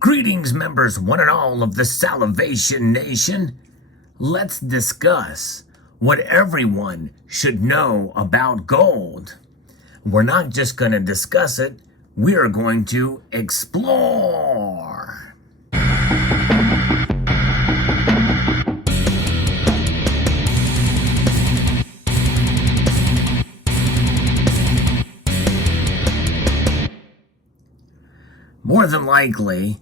Greetings, members, one and all of the Salivation Nation. Let's discuss what everyone should know about gold. We're not just going to discuss it, we are going to explore. More than likely,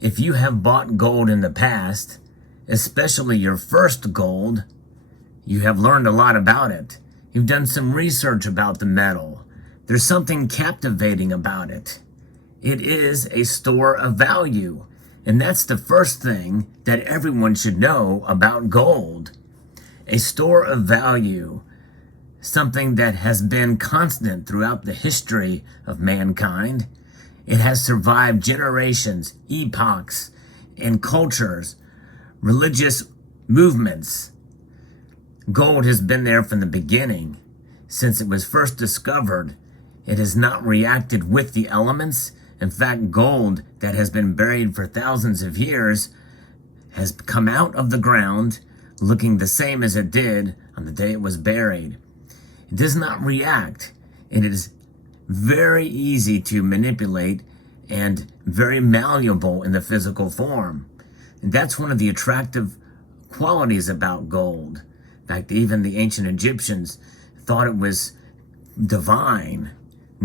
if you have bought gold in the past, especially your first gold, you have learned a lot about it. You've done some research about the metal. There's something captivating about it. It is a store of value. And that's the first thing that everyone should know about gold. A store of value. Something that has been constant throughout the history of mankind. It has survived generations, epochs, and cultures, religious movements. Gold has been there from the beginning. Since it was first discovered, it has not reacted with the elements. In fact, gold that has been buried for thousands of years has come out of the ground looking the same as it did on the day it was buried. It does not react. It is very easy to manipulate and very malleable in the physical form. And that's one of the attractive qualities about gold. In fact, even the ancient Egyptians thought it was divine.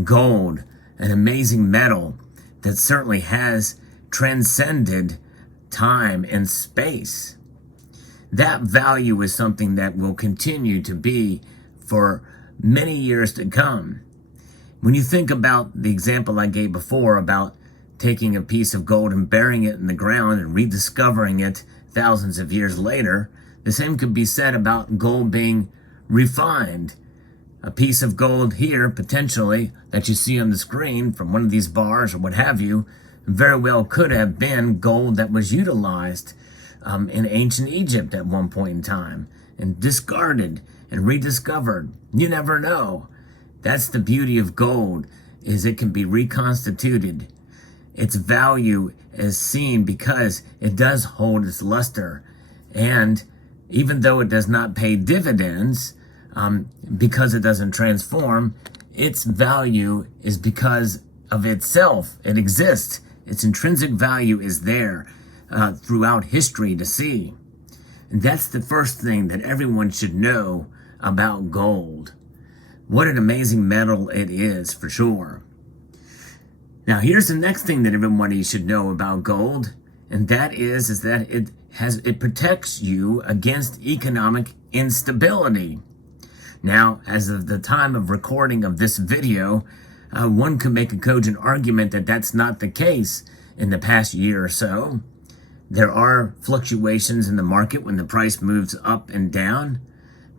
Gold, an amazing metal that certainly has transcended time and space. That value is something that will continue to be for many years to come. When you think about the example I gave before about taking a piece of gold and burying it in the ground and rediscovering it thousands of years later, the same could be said about gold being refined. A piece of gold here, potentially, that you see on the screen from one of these bars or what have you, very well could have been gold that was utilized in ancient Egypt at one point in time and discarded and rediscovered. You never know. That's the beauty of gold, is it can be reconstituted. Its value is seen because it does hold its luster. And even though it does not pay dividends, because it doesn't transform, its value is because of itself. It exists. Its intrinsic value is there throughout history to see. And that's the first thing that everyone should know about gold. What an amazing metal it is, for sure. Now, here's the next thing that everybody should know about gold, and that is that it protects you against economic instability. Now, as of the time of recording of this video, one could make a cogent argument that that's not the case in the past year or so. There are fluctuations in the market when the price moves up and down.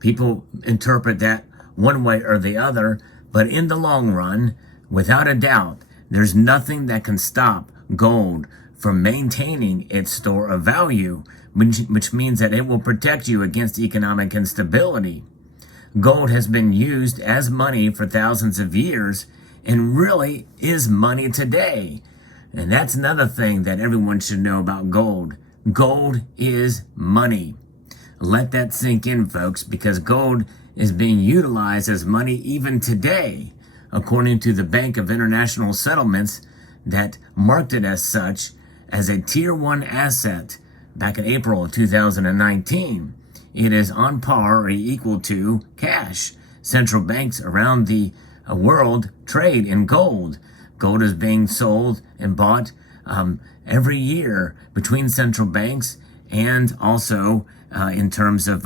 People interpret that one way or the other, but in the long run, without a doubt, there's nothing that can stop gold from maintaining its store of value, which means that it will protect you against economic instability. Gold has been used as money for thousands of years and really is money today. And that's another thing that everyone should know about gold. Gold is money. Let that sink in, folks, because gold is being utilized as money even today, according to the Bank of International Settlements that marked it as such as a Tier 1 asset back in April of 2019. It is on par or equal to cash. Central banks around the world trade in gold. Gold is being sold and bought every year between central banks and also in terms of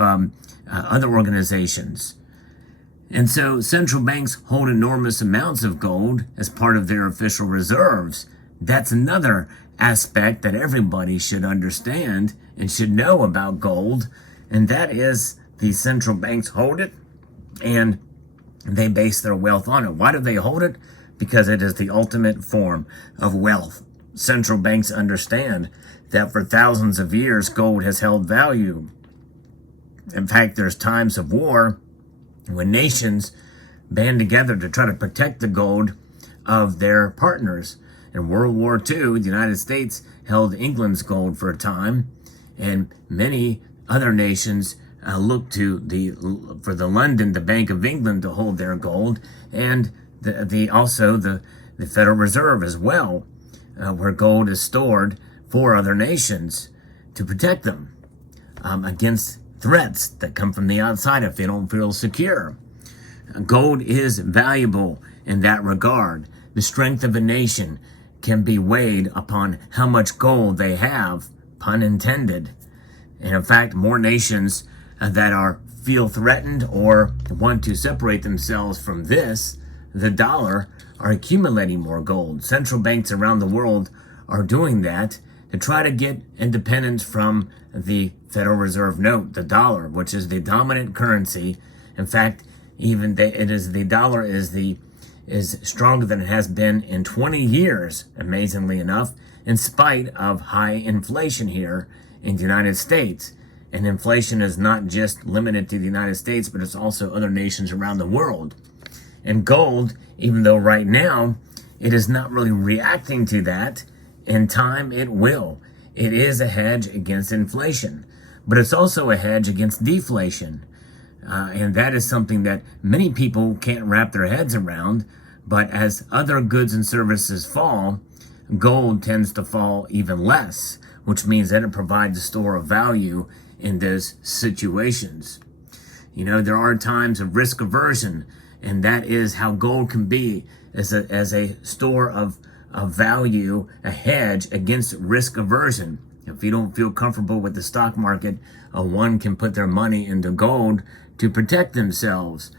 other organizations. And so central banks hold enormous amounts of gold as part of their official reserves. That's another aspect that everybody should understand and should know about gold. And that is the central banks hold it and they base their wealth on it. Why do they hold it? Because it is the ultimate form of wealth. Central banks understand that for thousands of years, gold has held value. In fact, there's times of war when nations band together to try to protect the gold of their partners. In World War II, the United States held England's gold for a time, and many other nations looked to the London, the Bank of England, to hold their gold, and also the Federal Reserve as well, where gold is stored for other nations to protect them against threats that come from the outside if they don't feel secure. Gold is valuable in that regard. The strength of a nation can be weighed upon how much gold they have, pun intended. And in fact, more nations that feel threatened or want to separate themselves from the dollar, are accumulating more gold. Central banks around the world are doing that to try to get independence from the Federal Reserve note, the dollar, which is the dominant currency. In fact, even the dollar is stronger than it has been in 20 years, amazingly enough, in spite of high inflation here in the United States. And inflation is not just limited to the United States, but it's also other nations around the world. And gold, even though right now it is not really reacting to that, in time it will. It is a hedge against inflation, but it's also a hedge against deflation. And that is something that many people can't wrap their heads around. But as other goods and services fall, gold tends to fall even less, which means that it provides a store of value in those situations. You know, there are times of risk aversion, and that is how gold can be as a store of value, a hedge against risk aversion. If you don't feel comfortable with the stock market, one can put their money into gold to protect themselves,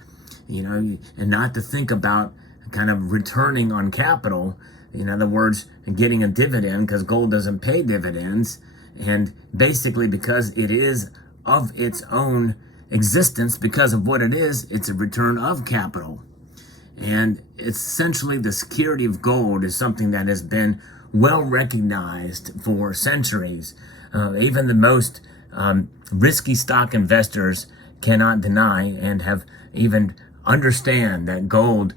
you know, and not to think about kind of returning on capital. In other words, getting a dividend, because gold doesn't pay dividends. And basically, because it is of its own existence, because of what it is, it's a return of capital. And essentially, the security of gold is something that has been well recognized for centuries. Even the most risky stock investors cannot deny and have even understand that gold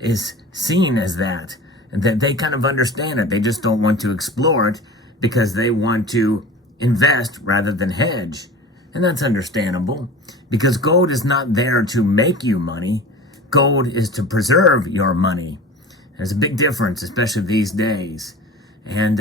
is seen as that, and that they kind of understand it. They just don't want to explore it because they want to invest rather than hedge. And that's understandable, because gold is not there to make you money. Gold is to preserve your money. There's a big difference, especially these days. And,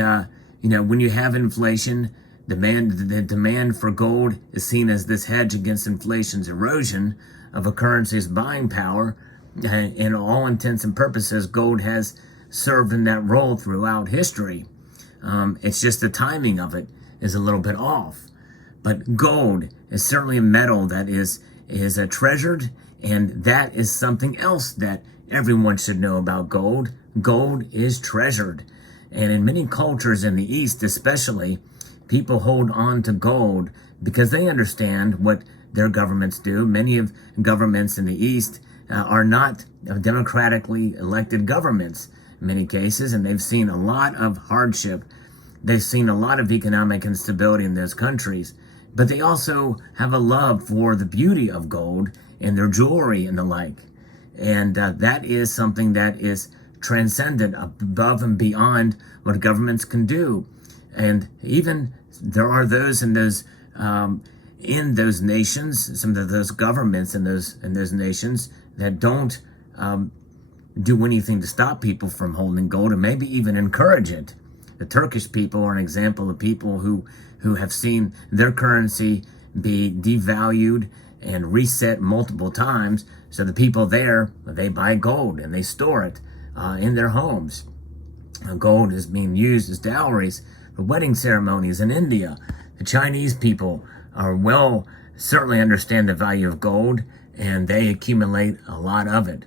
you know, when you have inflation, the demand for gold is seen as this hedge against inflation's erosion of a currency's buying power. In all intents and purposes, gold has served in that role throughout history. It's just the timing of it is a little bit off. But gold is certainly a metal that is treasured, and that is something else that everyone should know about gold. Gold is treasured. And in many cultures in the East especially, people hold on to gold because they understand what their governments do. Many of governments in the East are not democratically elected governments in many cases, and they've seen a lot of hardship. They've seen a lot of economic instability in those countries, but they also have a love for the beauty of gold and their jewelry and the like. And that is something that is transcendent, above and beyond what governments can do. And even there are those in those nations, some of those governments in those nations that don't do anything to stop people from holding gold, and maybe even encourage it. The Turkish people are an example of people who have seen their currency be devalued and reset multiple times. So the people there, they buy gold and they store it in their homes. Gold is being used as dowries for wedding ceremonies in India. The Chinese people certainly understand the value of gold, and they accumulate a lot of it.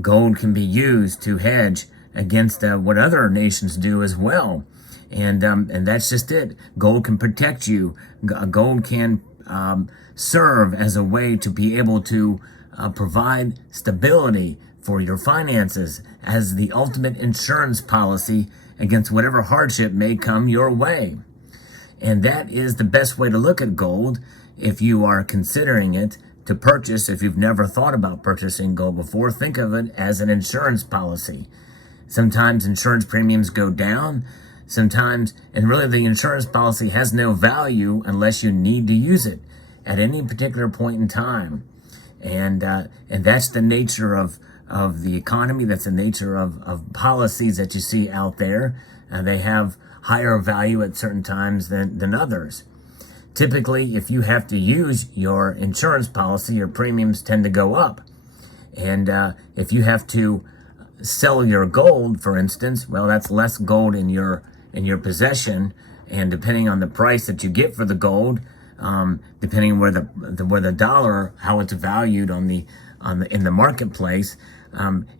Gold can be used to hedge against what other nations do as well. And that's just it. Gold can protect you. Gold can serve as a way to be able to provide stability for your finances as the ultimate insurance policy against whatever hardship may come your way. And that is the best way to look at gold if you are considering it to purchase. If you've never thought about purchasing gold before, think of it as an insurance policy. Sometimes insurance premiums go down. Sometimes, and really the insurance policy has no value unless you need to use it at any particular point in time. And that's the nature of the economy. That's the nature of policies that you see out there. They have higher value at certain times than others. Typically, if you have to use your insurance policy, your premiums tend to go up. And if you have to sell your gold, for instance, well, that's less gold in your possession. And depending on the price that you get for the gold, depending where the dollar, how it's valued in the marketplace,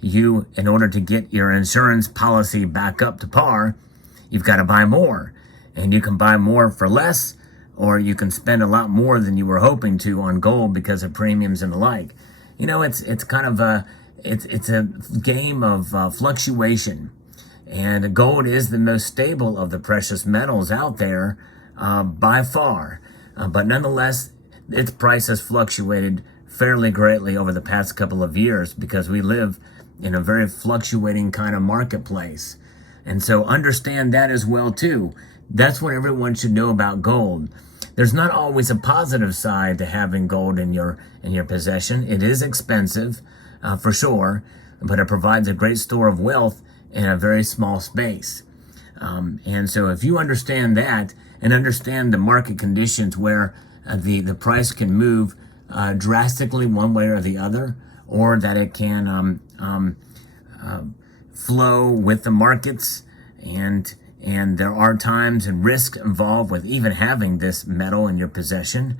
you, in order to get your insurance policy back up to par, you've got to buy more. And you can buy more for less, or you can spend a lot more than you were hoping to on gold because of premiums and the like. You know, it's kind of it's a game of fluctuation. And gold is the most stable of the precious metals out there by far. But nonetheless, its price has fluctuated fairly greatly over the past couple of years because we live in a very fluctuating kind of marketplace. And so understand that as well too. That's what everyone should know about gold. There's not always a positive side to having gold in your possession. It is expensive, for sure, but it provides a great store of wealth in a very small space. And so if you understand that and understand the market conditions where the price can move drastically one way or the other, or that it can flow with the markets, and there are times and risk involved with even having this metal in your possession.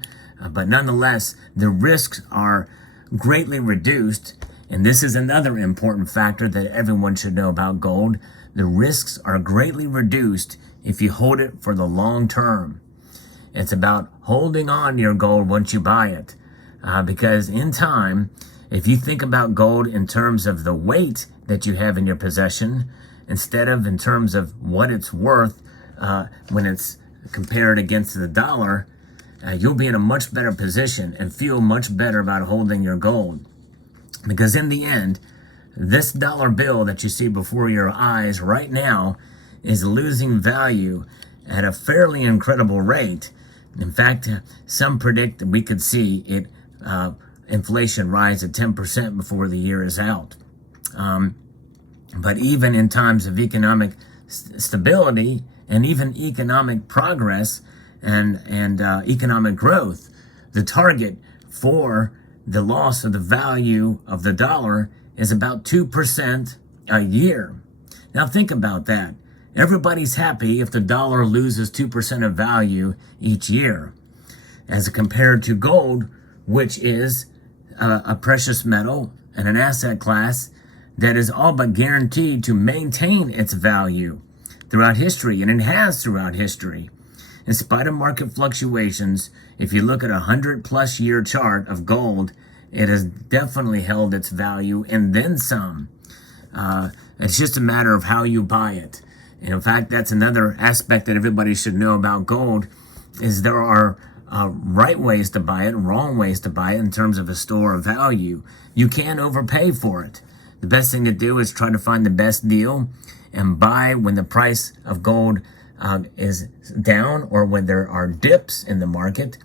But nonetheless, the risks are greatly reduced. And this is another important factor that everyone should know about gold. The risks are greatly reduced if you hold it for the long term. It's about holding on to your gold once you buy it. Because in time, if you think about gold in terms of the weight that you have in your possession, instead of in terms of what it's worth when it's compared against the dollar, you'll be in a much better position and feel much better about holding your gold. Because in the end, this dollar bill that you see before your eyes right now is losing value at a fairly incredible rate. In fact, some predict that we could see it inflation rise at 10% before the year is out. But even in times of economic stability and even economic progress and economic growth, the target for the loss of the value of the dollar is about 2% a year. Now think about that. Everybody's happy if the dollar loses 2% of value each year, as compared to gold, which is a precious metal and an asset class that is all but guaranteed to maintain its value throughout history, and it has throughout history. In spite of market fluctuations, if you look at a 100+ year chart of gold, it has definitely held its value and then some. It's just a matter of how you buy it. And in fact, that's another aspect that everybody should know about gold, is there are right ways to buy it and wrong ways to buy it in terms of a store of value. You can overpay for it. The best thing to do is try to find the best deal and buy when the price of gold is down, or when there are dips in the market,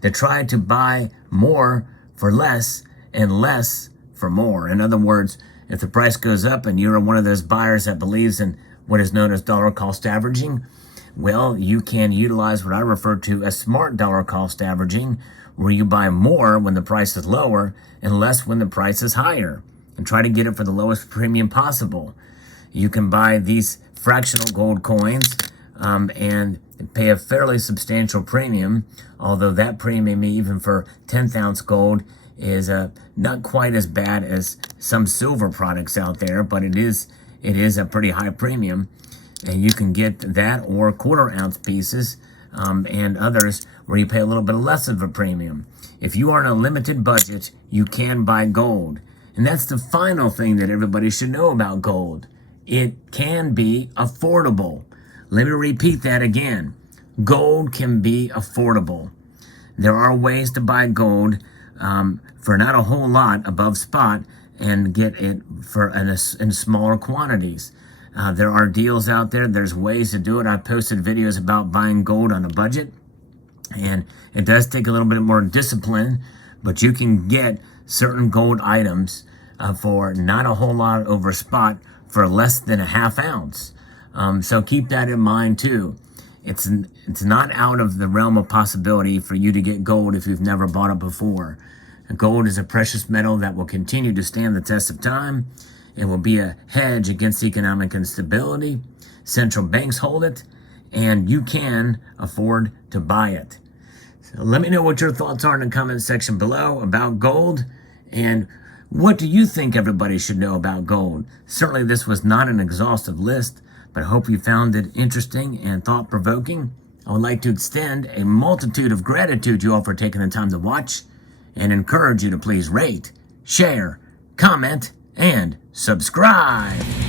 to try to buy more for less and less for more. In other words, if the price goes up and you're one of those buyers that believes in what is known as dollar cost averaging, well, you can utilize what I refer to as smart dollar cost averaging, where you buy more when the price is lower and less when the price is higher, and try to get it for the lowest premium possible. You can buy these fractional gold coins and pay a fairly substantial premium, although that premium, even for 10th ounce gold, is not quite as bad as some silver products out there, but it is a pretty high premium. And you can get that, or quarter ounce pieces and others where you pay a little bit less of a premium. If you are on a limited budget, you can buy gold. And that's the final thing that everybody should know about gold. It can be affordable. Let me repeat that again. Gold can be affordable. There are ways to buy gold for not a whole lot above spot, and get it in smaller quantities. There are deals out there. There's ways to do it. I've posted videos about buying gold on a budget, and it does take a little bit more discipline, but you can get certain gold items for not a whole lot over spot for less than a half ounce. So keep that in mind too. It's not out of the realm of possibility for you to get gold if you've never bought it before. Gold is a precious metal that will continue to stand the test of time. It will be a hedge against economic instability. Central banks hold it, and you can afford to buy it. So let me know what your thoughts are in the comment section below about gold, and what do you think everybody should know about gold? Certainly this was not an exhaustive list, but I hope you found it interesting and thought-provoking. I would like to extend a multitude of gratitude to you all for taking the time to watch, and encourage you to please rate, share, comment, and subscribe.